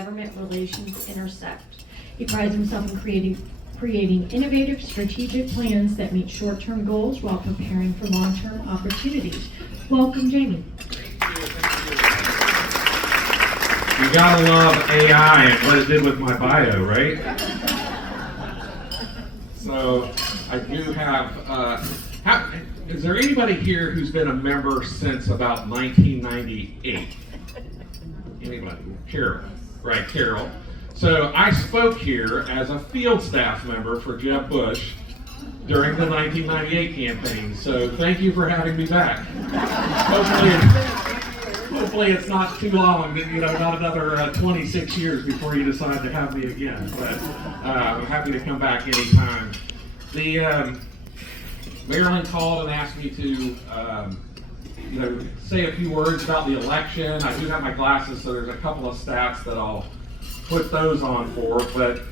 government relations intersect. He prides himself in creating innovative strategic plans that meet short-term goals while preparing for long-term opportunities. Welcome, Jamie. You gotta love AI and what it did with my bio, right? So I do have, is there anybody here who's been a member since about 1998? Anybody? Carol. Right, Carol. So I spoke here as a field staff member for Jeb Bush during the 1998 campaign. So thank you for having me back. Hopefully it's not too long, not another 26 years before you decide to have me again. But I'm happy to come back anytime. Marilyn called and asked me to say a few words about the election. I do have my glasses, so there's a couple of stats that I'll put those on for. But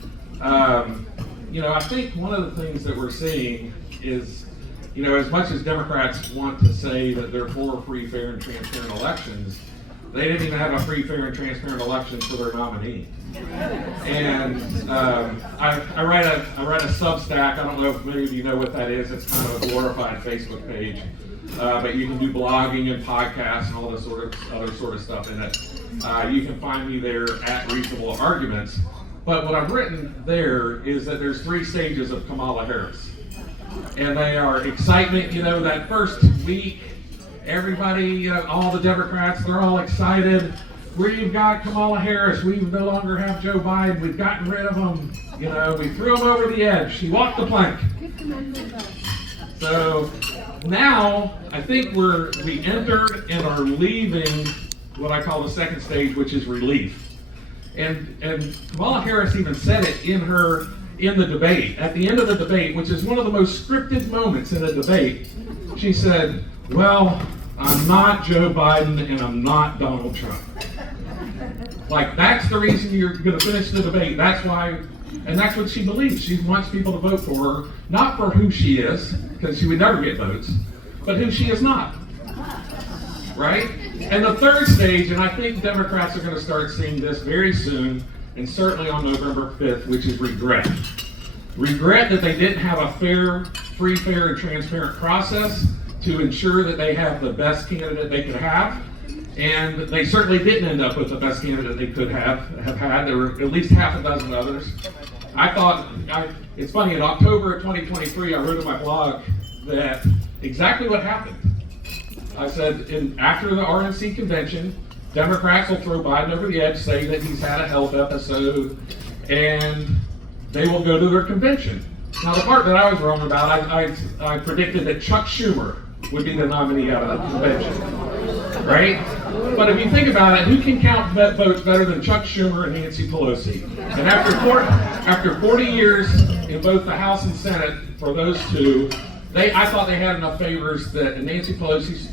I think one of the things that we're seeing is, as much as Democrats want to say that they're for free, fair, and transparent elections, they didn't even have a free, fair, and transparent election for their nominee. And I write a Substack. I don't know if many of you know what that is. It's kind of a glorified Facebook page, but you can do blogging and podcasts and all this other sort of stuff in it. You can find me there at Reasonable Arguments. But what I've written there is that there's 3 stages of Kamala Harris. And they are excitement, that first week, everybody, all the Democrats, they're all excited. We've got Kamala Harris. We no longer have Joe Biden. We've gotten rid of him. We threw him over the edge. He walked the plank. So now I think we entered and are leaving what I call the second stage, which is relief. And Kamala Harris even said it in the debate. At the end of the debate, which is one of the most scripted moments in a debate, she said, well, I'm not Joe Biden and I'm not Donald Trump. Like, that's the reason you're going to finish the debate. That's why, and that's what she believes. She wants people to vote for her, not for who she is, because she would never get votes, but who she is not. Right? And the third stage, and I think Democrats are going to start seeing this very soon, and certainly on November 5th, which is regret. Regret that they didn't have a free, fair, and transparent process to ensure that they have the best candidate they could have. And they certainly didn't end up with the best candidate they could have had. There were at least half a dozen others. It's funny, in October of 2023, I wrote in my blog that exactly what happened. I said, after the RNC convention, Democrats will throw Biden over the edge, say that he's had a health episode, and they will go to their convention. Now, the part that I was wrong about, I predicted that Chuck Schumer would be the nominee out of the convention, right? But if you think about it, who can count votes better than Chuck Schumer and Nancy Pelosi? And after 40 years in both the House and Senate for those two, I thought they had enough favors that Nancy Pelosi's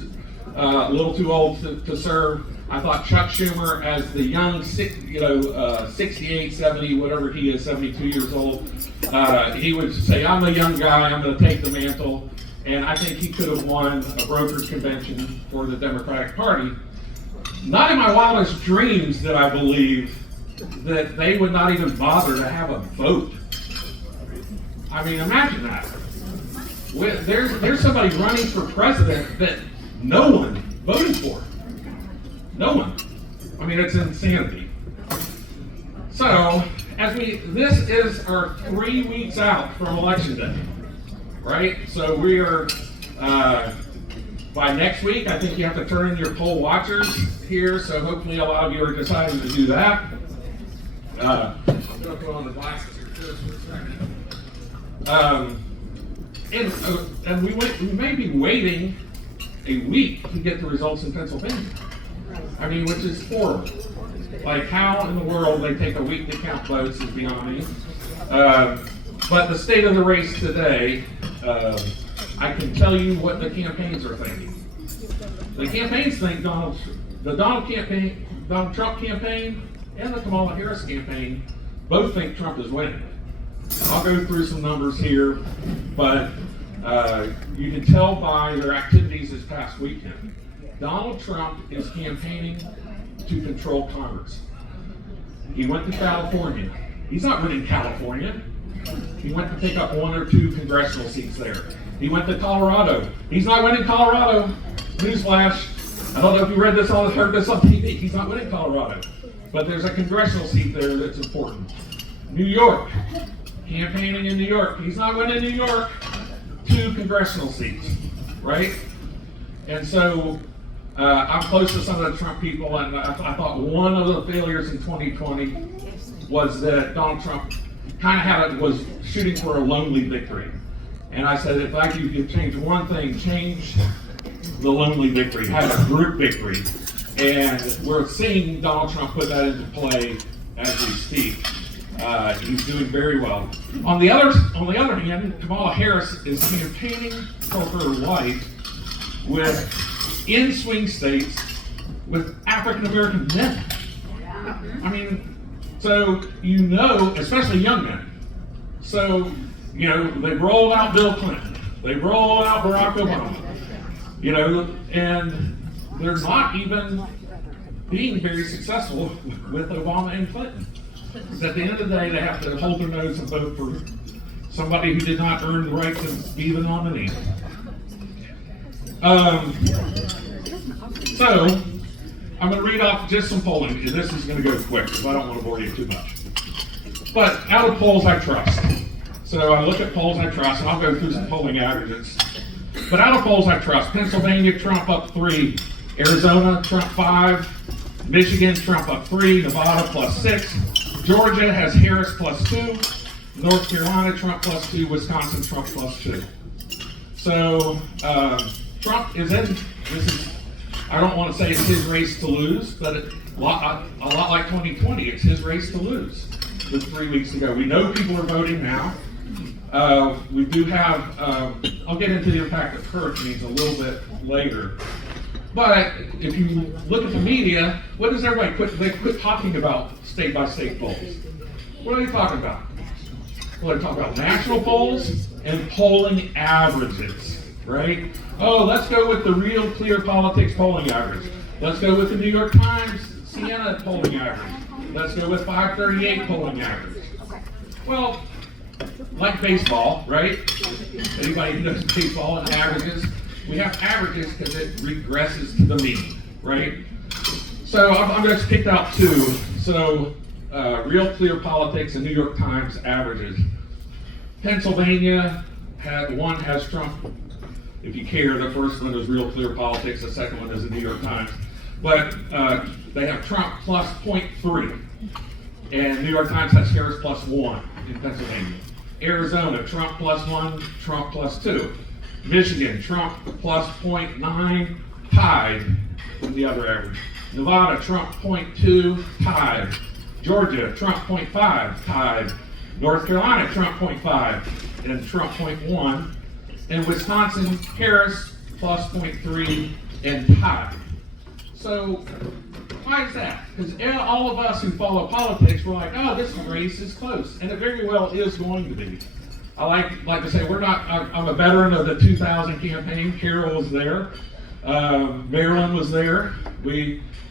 a little too old to serve. I thought Chuck Schumer, as the young, 68, 70, whatever he is, 72 years old, he would say, I'm a young guy, I'm going to take the mantle. And I think he could have won a brokered convention for the Democratic Party. Not in my wildest dreams did I believe that they would not even bother to have a vote. I mean, imagine that. There's somebody running for president that no one voted for. No one. I mean, it's insanity. So, this is our 3 weeks out from Election Day, right? So we are, by next week, I think you have to turn in your poll watchers here, so hopefully a lot of you are deciding to do that. I'm going to put on the glasses here just for a second. And we may be waiting a week to get the results in Pennsylvania. I mean, which is horrible. Like, how in the world they take a week to count votes is beyond me. But the state of the race today, I can tell you what the campaigns are thinking. The campaigns think the Donald Trump campaign and the Kamala Harris campaign both think Trump is winning. I'll go through some numbers here, but you can tell by their activities this past weekend. Donald Trump is campaigning to control Congress. He went to California. He's not winning California. He went to pick up 1 or 2 congressional seats there. He went to Colorado. He's not winning Colorado. Newsflash. I don't know if you read this on, heard this on TV. He's not winning Colorado. But there's a congressional seat there that's important. New York. Campaigning in New York. He's not winning New York. 2 congressional seats, right? And so I'm close to some of the Trump people, and I thought one of the failures in 2020 was that Donald Trump kind of was shooting for a lonely victory. And I said, if I could change one thing, change the lonely victory, have a group victory. And we're seeing Donald Trump put that into play as we speak. He's doing very well. On the other hand, Kamala Harris is campaigning for her life in swing states with African American men. I mean, so especially young men. So, they rolled out Bill Clinton. They rolled out Barack Obama. And they're not even being very successful with Obama and Clinton. Because at the end of the day, they have to hold their nose and vote for somebody who did not earn the right to be the nominee. So, I'm going to read off just some polling, and this is going to go quick because I don't want to bore you too much. But out of polls I trust. So I look at polls I trust, and I'll go through some polling averages. But out of polls I trust, Pennsylvania, Trump up 3. Arizona, Trump 5. Michigan, Trump up 3. Nevada +6. Georgia has Harris +2. North Carolina, Trump +2. Wisconsin, Trump +2. So Trump is in. I don't want to say it's his race to lose, but a lot like 2020, it's his race to lose. Just 3 weeks ago. We know people are voting now. We do have, I'll get into the impact of hurricanes a little bit later. But if you look at the media, what does everybody quit? They quit talking about state-by-state polls. What are they talking about? Well, they talk about national polls and polling averages, right? Oh, let's go with the Real Clear Politics polling average. Let's go with the New York Times Siena polling average. Let's go with 538 polling average. Well, like baseball, right? Anybody who knows baseball and averages, we have averages because it regresses to the mean, right? So I'm just picked out 2. So Real Clear Politics and New York Times averages. Pennsylvania has Trump. If you care, the first one is Real Clear Politics. The second one is the New York Times. But they have Trump +0.3. And New York Times has Harris +1 in Pennsylvania. Arizona, Trump +1, Trump +2. Michigan, Trump +0.9, tied with the other average. Nevada, Trump 0.2, tied. Georgia, Trump 0.5, tied. North Carolina, Trump 0.5, and Trump 0.1. And Wisconsin, Harris +0.3 and tied. So why is that? Because all of us who follow politics, we're like, oh, this race is close, and it very well is going to be. I like to say I'm a veteran of the 2000 campaign. Carol was there. Marilyn was there.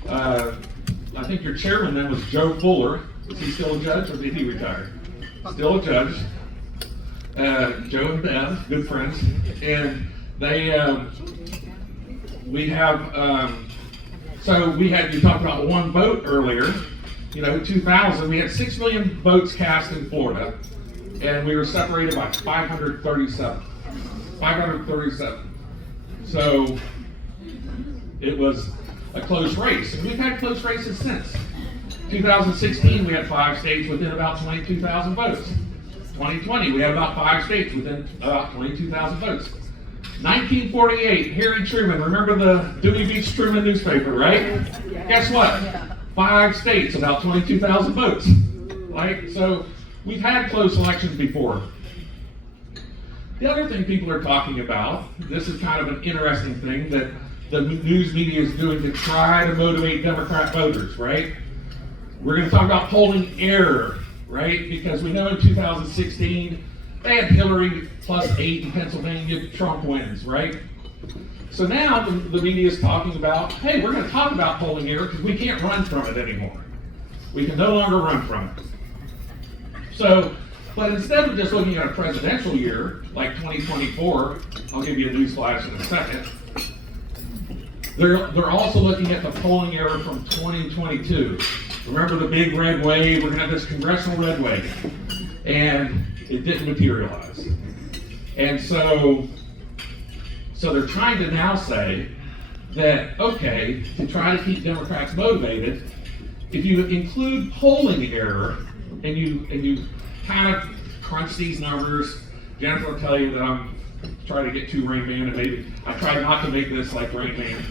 I think your chairman then was Joe Fuller. Is he still a judge, or did he retire? Still a judge. Joe and Beth, good friends, and you talked about one vote earlier. 2000, we had 6 million votes cast in Florida, and we were separated by 537. 537. So it was a close race, and we've had close races since. 2016, we had 5 states within about 22,000 votes. 2020, we had about 5 states within about 22,000 votes. 1948, Harry Truman, remember the Dewey Beach Truman newspaper, right? Guess what? 5 states, about 22,000 votes. Right? So we've had close elections before. The other thing people are talking about, this is kind of an interesting thing that the news media is doing to try to motivate Democrat voters, right? We're going to talk about polling error, right? Because we know in 2016, they had Hillary +8 in Pennsylvania, Trump wins, right? So now the media is talking about, hey, we're going to talk about polling error because we can't run from it anymore. We can no longer run from it. So, but instead of just looking at a presidential year, like 2024, I'll give you a newsflash in a second, they're also looking at the polling error from 2022. Remember the big red wave? We're going to have this congressional red wave. And it didn't materialize. And so they're trying to now say that, okay, to try to keep Democrats motivated, if you include polling error and you kind of crunch these numbers, Jennifer will tell you that I'm trying to get too Rain Man, and maybe I try not to make this like Rain Man.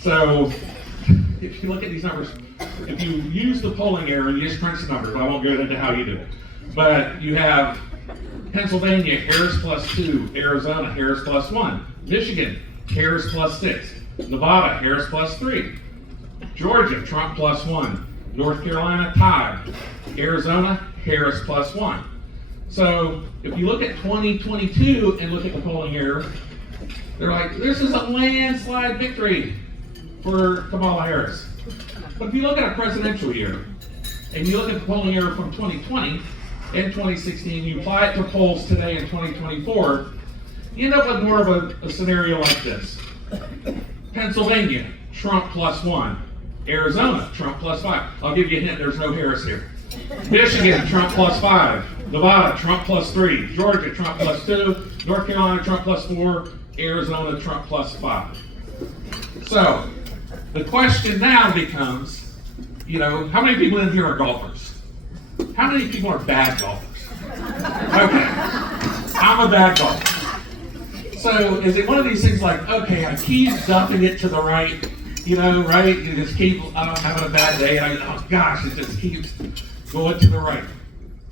So if you look at these numbers, if you use the polling error and you just crunch the numbers, I won't go into how you do it, but you have Pennsylvania, Harris +2, Arizona, Harris +1, Michigan, Harris +6, Nevada, Harris +3, Georgia, Trump +1, North Carolina, tied, Arizona, Harris +1. So if you look at 2022 and look at the polling error, they're like, this is a landslide victory for Kamala Harris. But if you look at a presidential year, and you look at the polling error from 2020 and 2016, you apply it to polls today in 2024, you end up with more of a scenario like this. Pennsylvania, Trump +1. Arizona, Trump +5. I'll give you a hint, there's no Harris here. Michigan, Trump +5. Nevada, Trump +3. Georgia, Trump +2. North Carolina, Trump +4. Arizona, Trump +5. So, the question now becomes, how many people in here are golfers? How many people are bad golfers? Okay, I'm a bad golfer. So is it one of these things like, okay, I keep dumping it to the right, right? You just keep, I'm having a bad day, and oh gosh, it just keeps going to the right.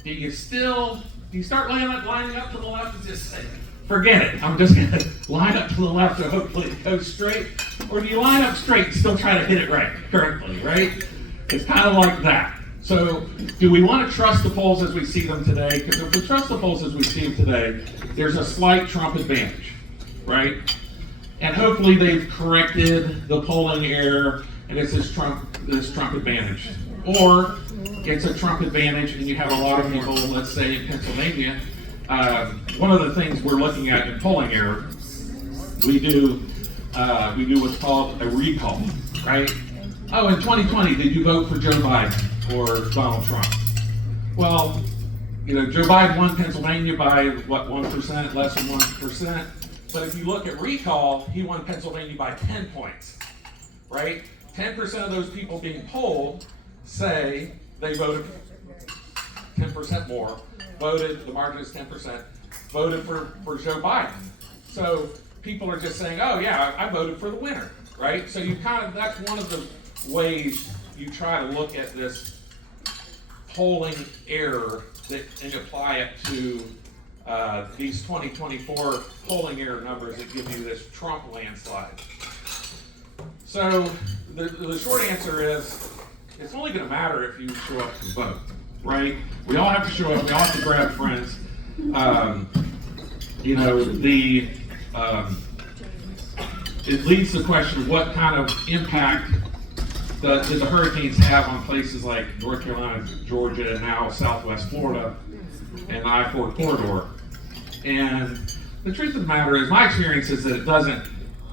Do you start lining up to the left and just say, forget it, I'm just going to line up to the left and hopefully it goes straight? Or do you line up straight and still try to hit it right, correctly, right? It's kind of like that. So do we want to trust the polls as we see them today? Because if we trust the polls as we see them today, there's a slight Trump advantage, right? And hopefully they've corrected the polling error and it's this Trump advantage. Or it's a Trump advantage and you have a lot of people, let's say in Pennsylvania, one of the things we're looking at in polling error, we do what's called a recall, right? Oh, in 2020, did you vote for Joe Biden or Donald Trump? Well, Joe Biden won Pennsylvania by, 1%, less than 1%. But if you look at recall, he won Pennsylvania by 10 points, right? 10% of those people being polled say they voted 10% more, the margin is 10%, voted for Joe Biden. So people are just saying, oh yeah, I voted for the winner, right? So that's one of the ways you try to look at this polling error and apply it to these 2024 polling error numbers that give you this Trump landslide. So the short answer is, it's only going to matter if you show up to vote, right? We all have to show up. We all have to grab friends. It leads to the question of what kind of impact did the hurricanes have on places like North Carolina, Georgia, and now Southwest Florida, and the I-4 corridor. And the truth of the matter is, my experience is that it doesn't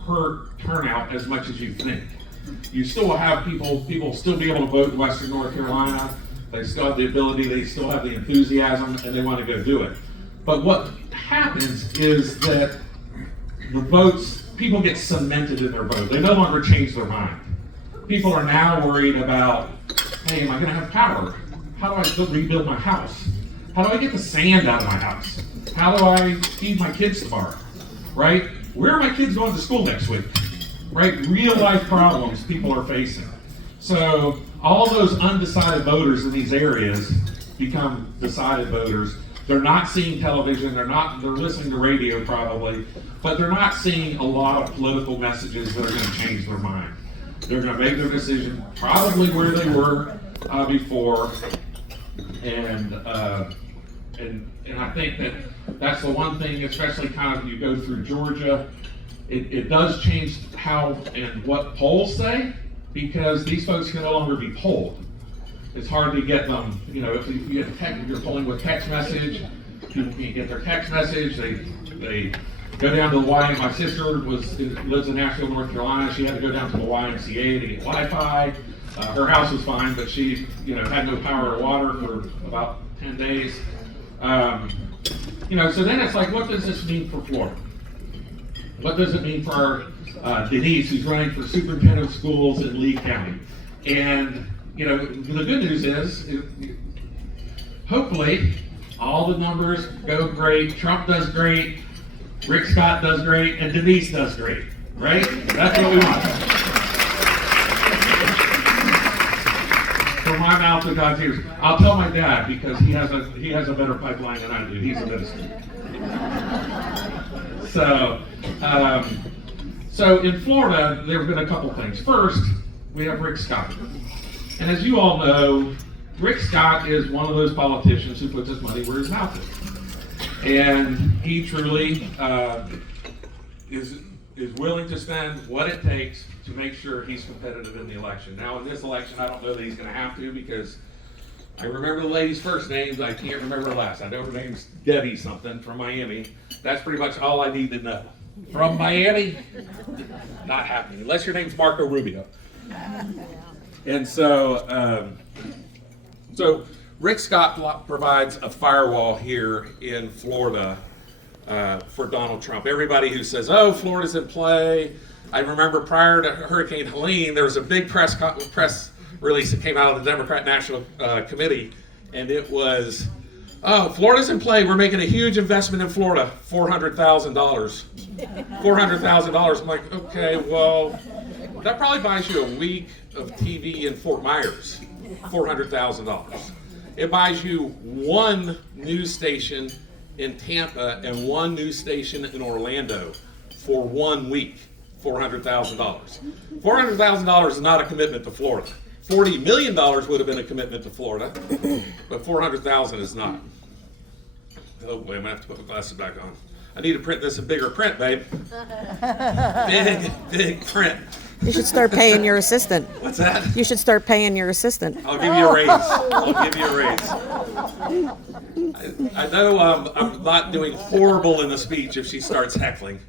hurt turnout as much as you think. You still will have people still be able to vote in Western North Carolina. They still have the ability, they still have the enthusiasm, and they want to go do it. But what happens is that people get cemented in their vote. They no longer change their mind. People are now worried about, hey, am I going to have power? How do I rebuild my house? How do I get the sand out of my house? How do I feed my kids tomorrow? Right? Where are my kids going to school next week? Right? Real life problems people are facing. So all those undecided voters in these areas become decided voters. They're not seeing television, they're listening to radio probably, but they're not seeing a lot of political messages that are going to change their mind. They're going to make their decision probably where they were before, and I think that's the one thing, especially kind of you go through Georgia, it does change how and what polls say, because these folks can no longer be polled. It's hard to get them, you know, if you're polling with text message, people can't get their text message, they go down to the My sister lives in Nashville, North Carolina. She had to go down to the YMCA to get Wi-Fi. Her house was fine, but she, you know, had no power or water for about 10 days. You know, so then it's like, what does this mean for Florida? What does it mean for our Denise, who's running for superintendent of schools in Lee County? And, you know, the good news is, hopefully, all the numbers go great. Trump does great, Rick Scott does great, and Denise does great, right? That's what we want. From my mouth to God's ears. I'll tell my dad, because he has a better pipeline than I do. He's a minister. So in Florida, there have been a couple things. First, we have Rick Scott. And as you all know, Rick Scott is one of those politicians who puts his money where his mouth is. And he truly is willing to spend what it takes to make sure he's competitive in the election. Now, in this election, I don't know that he's going to have to, because I remember the lady's first names. I can't remember her last. I know her name's Debbie something from Miami. That's pretty much all I need to know. From Miami, not happening, unless your name's Marco Rubio. And so Rick Scott provides a firewall here in Florida for Donald Trump. Everybody who says, oh, Florida's in play. I remember prior to Hurricane Helene, there was a big press release that came out of the Democrat National Committee, and it was, oh, Florida's in play. We're making a huge investment in Florida, $400,000. $400,000. I'm like, okay, well, that probably buys you a week of TV in Fort Myers, $400,000. It buys you one news station in Tampa and one news station in Orlando for 1 week, $400,000. $400,000 is not a commitment to Florida. $40 million would have been a commitment to Florida, but $400,000 is not. Oh boy, I'm gonna have to put my glasses back on. I need to print this in bigger print, babe. Big print. You should start paying your assistant. What's that? You should start paying your assistant. I'll give you a raise. I'll give you a raise. I know I'm not doing horrible in the speech if she starts heckling.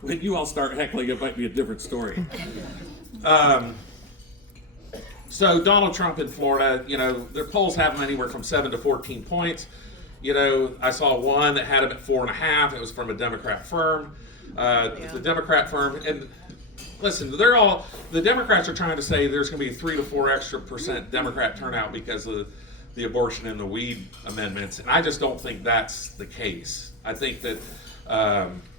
When you all start heckling, it might be a different story. So Donald Trump in Florida, you know, their polls have him anywhere from 7 to 14 points. You know, I saw one that had him at 4.5. It was from a Democrat firm. The Democrat firm, and listen, the Democrats are trying to say there's going to be 3 to 4 extra % Democrat turnout because of the abortion and the weed amendments, and I just don't think that's the case. I think that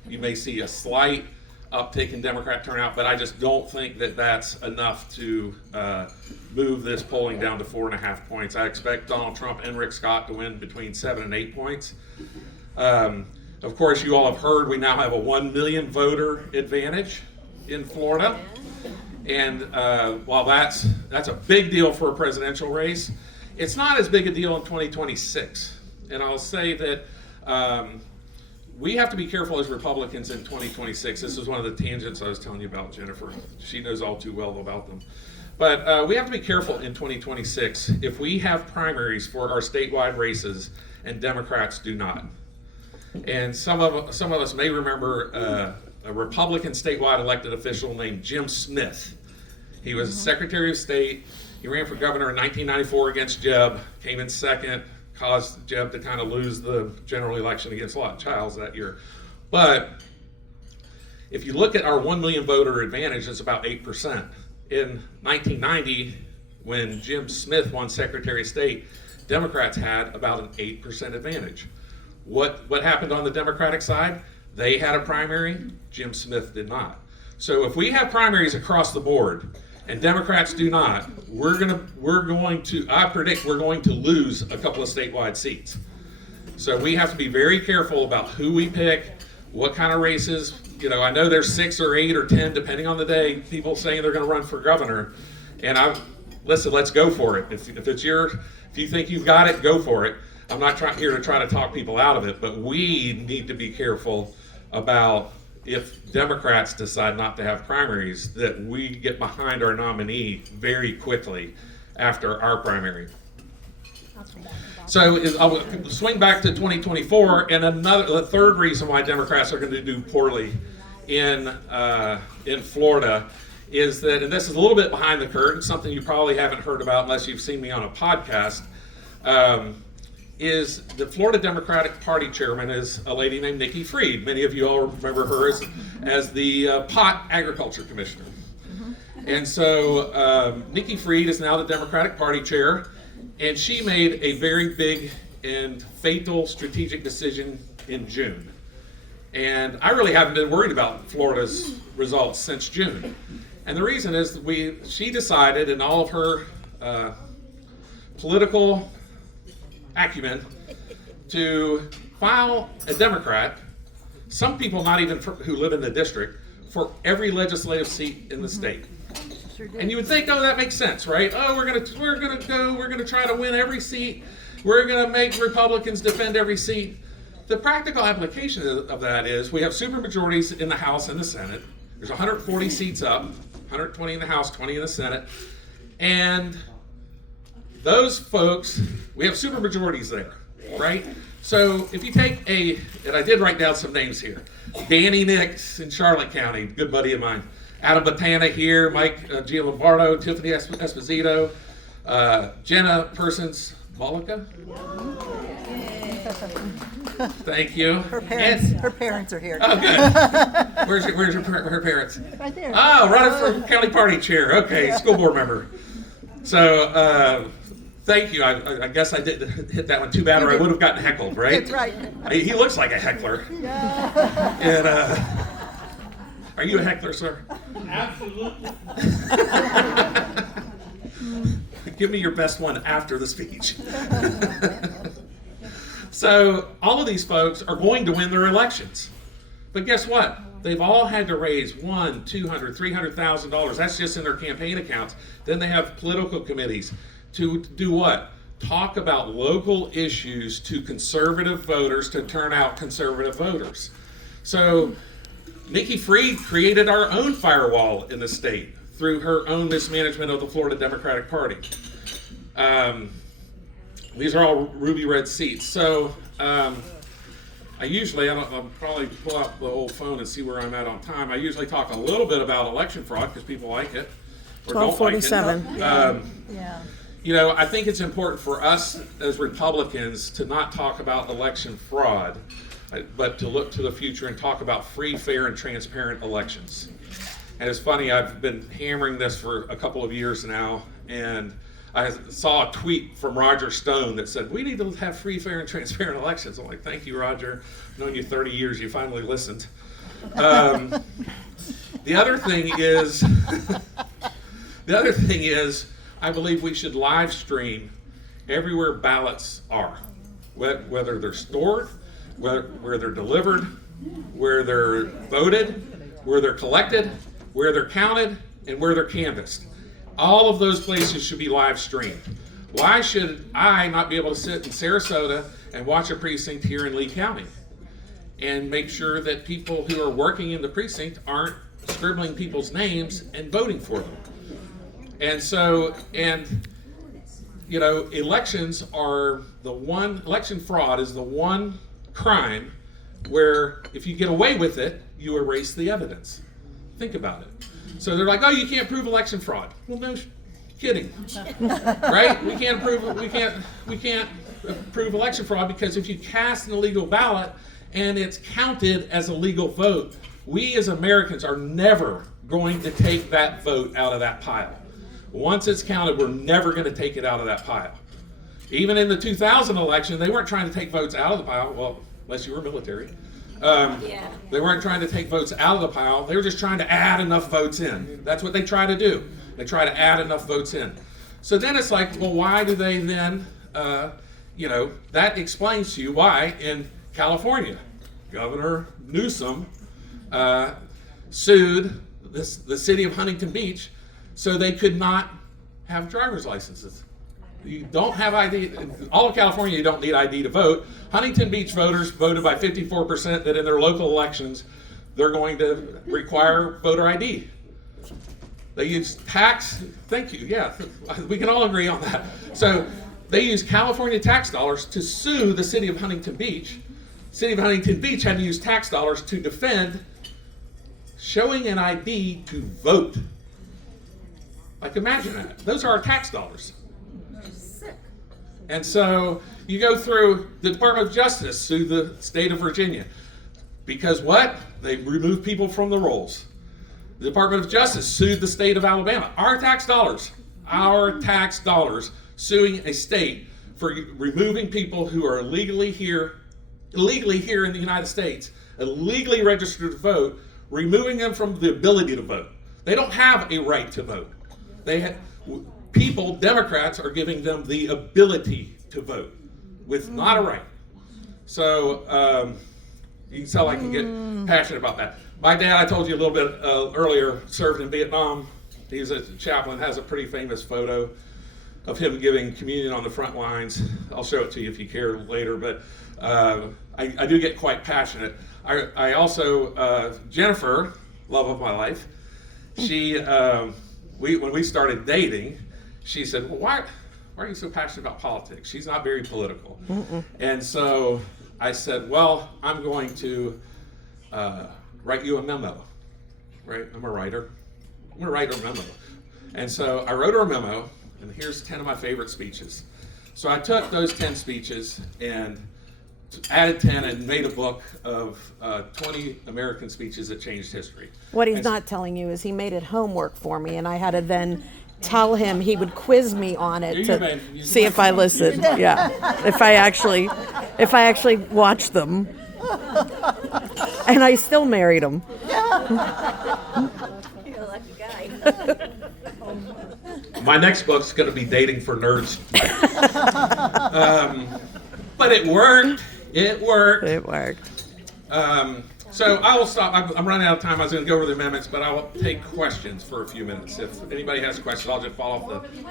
you may see a slight uptick in Democrat turnout, but I just don't think that that's enough to move this polling down to 4.5 points. I expect Donald Trump and Rick Scott to win between 7 and 8 points. Of course, you all have heard we now have a 1 million voter advantage in Florida. And while that's a big deal for a presidential race, it's not as big a deal in 2026. And I'll say that we have to be careful as Republicans in 2026. This is one of the tangents I was telling you about, Jennifer. She knows all too well about them. But we have to be careful in 2026 if we have primaries for our statewide races and Democrats do not. And some of us may remember a Republican statewide elected official named Jim Smith. He was Secretary of State. He ran for governor in 1994 against Jeb, came in second, caused Jeb to kind of lose the general election against Lott Childs that year. But if you look at our 1 million voter advantage, it's about 8%. In 1990, when Jim Smith won Secretary of State, Democrats had about an 8% advantage. What happened on the Democratic side? They had a primary, Jim Smith did not. So if we have primaries across the board and Democrats do not, I predict we're going to lose a couple of statewide seats. So we have to be very careful about who we pick, what kind of races. You know, I know there's 6 or 8 or 10, depending on the day, people saying they're going to run for governor. And listen, let's go for it. If you think you've got it, go for it. I'm not here to try to talk people out of it, but we need to be careful about if Democrats decide not to have primaries, that we get behind our nominee very quickly after our primary. So I'll swing back to 2024, and the third reason why Democrats are going to do poorly in Florida is that, and this is a little bit behind the curtain, something you probably haven't heard about unless you've seen me on a podcast, is the Florida Democratic Party chairman is a lady named Nikki Fried. Many of you all remember her as the pot agriculture commissioner. And so Nikki Fried is now the Democratic Party chair, and she made a very big and fatal strategic decision in June. And I really haven't been worried about Florida's results since June. And the reason is she decided, in all of her political acumen, to file a Democrat, some people not even who live in the district, for every legislative seat in the state. And you would think, oh, that makes sense, right? Oh, we're gonna try to win every seat. We're gonna make Republicans defend every seat. The practical application of that is we have supermajorities in the House and the Senate. There's 140 seats up, 120 in the House, 20 in the Senate, and those folks, we have supermajorities there, right? So if you take and I did write down some names here, Danny Nix in Charlotte County, good buddy of mine, Adam Botana here, Mike Gianlombardo, Tiffany Esposito, Jenna Persons Bolica. Thank you. Her parents are here. Oh, good. Where's her parents? Right there. Oh, running for county party chair. Okay, school board member. So, thank you. I guess I didn't hit that one too bad, or I would have gotten heckled, right? That's right. He looks like a heckler. Yeah. And are you a heckler, sir? Absolutely. Give me your best one after the speech. So all of these folks are going to win their elections. But guess what? They've all had to raise $100,000, $200,000, $300,000. That's just in their campaign accounts. Then they have political committees to do what? Talk about local issues to conservative voters to turn out conservative voters. So Nikki Fried created our own firewall in the state through her own mismanagement of the Florida Democratic Party. These are all ruby red seats. So I'll probably pull out the old phone and see where I'm at on time. I usually talk a little bit about election fraud because people like it or don't like it. 12:47. Yeah. You know, I think it's important for us as Republicans to not talk about election fraud, but to look to the future and talk about free, fair, and transparent elections. And it's funny, I've been hammering this for a couple of years now, and I saw a tweet from Roger Stone that said, we need to have free, fair, and transparent elections. I'm like, thank you, Roger. I've known you 30 years. You finally listened. The other thing is, I believe we should live stream everywhere ballots are, whether they're stored, where they're delivered, where they're voted, where they're collected, where they're counted, and where they're canvassed. All of those places should be live streamed. Why should I not be able to sit in Sarasota and watch a precinct here in Lee County and make sure that people who are working in the precinct aren't scribbling people's names and voting for them? And so, you know, election fraud is the one crime where if you get away with it, you erase the evidence. Think about it. So they're like, oh, you can't prove election fraud. Well, no kidding, right? We can't prove election fraud because if you cast an illegal ballot and it's counted as a legal vote, we as Americans are never going to take that vote out of that pile. Once it's counted, we're never going to take it out of that pile. Even in the 2000 election, they weren't trying to take votes out of the pile, well, unless you were military. They weren't trying to take votes out of the pile. They were just trying to add enough votes in. That's what they try to do. They try to add enough votes in. So then it's like, well, why do they then, that explains to you why in California, Governor Newsom sued the city of Huntington Beach so they could not have driver's licenses. You don't have ID. All of California, you don't need ID to vote. Huntington Beach voters voted by 54% that in their local elections, they're going to require voter ID. They use tax, thank you, yeah, we can all agree on that. So they use California tax dollars to sue the city of Huntington Beach. City of Huntington Beach had to use tax dollars to defend showing an ID to vote. Like, imagine that. Those are our tax dollars. And so you go through the Department of Justice, sue the state of Virginia. Because what? They remove people from the rolls. The Department of Justice sued the state of Alabama. Our tax dollars suing a state for removing people who are illegally here in the United States, illegally registered to vote, removing them from the ability to vote. They don't have a right to vote. Democrats are giving them the ability to vote with not a right. So you can tell I can get passionate about that. My dad, I told you a little bit earlier, served in Vietnam. He's a chaplain, has a pretty famous photo of him giving communion on the front lines. I'll show it to you if you care later, but I do get quite passionate. I also, Jennifer, love of my life, she, when we started dating, she said, well, why are you so passionate about politics? She's not very political. And so I said, well, I'm going to write you a memo, right? I'm a writer. I'm going to write her a memo. And so I wrote her a memo, and here's 10 of my favorite speeches. So I took those 10 speeches and added 10 and made a book of 20 American speeches that changed history. What he's not telling you is he made it homework for me, and I had to then tell him he would quiz me on it to see if I listened. Yeah, if I actually watched them. And I still married him. My next book's going to be Dating for Nerds. But it worked. It worked. So I will stop. I'm running out of time. I was going to go over the amendments, but I will take questions for a few minutes. If anybody has questions, I'll just fall off the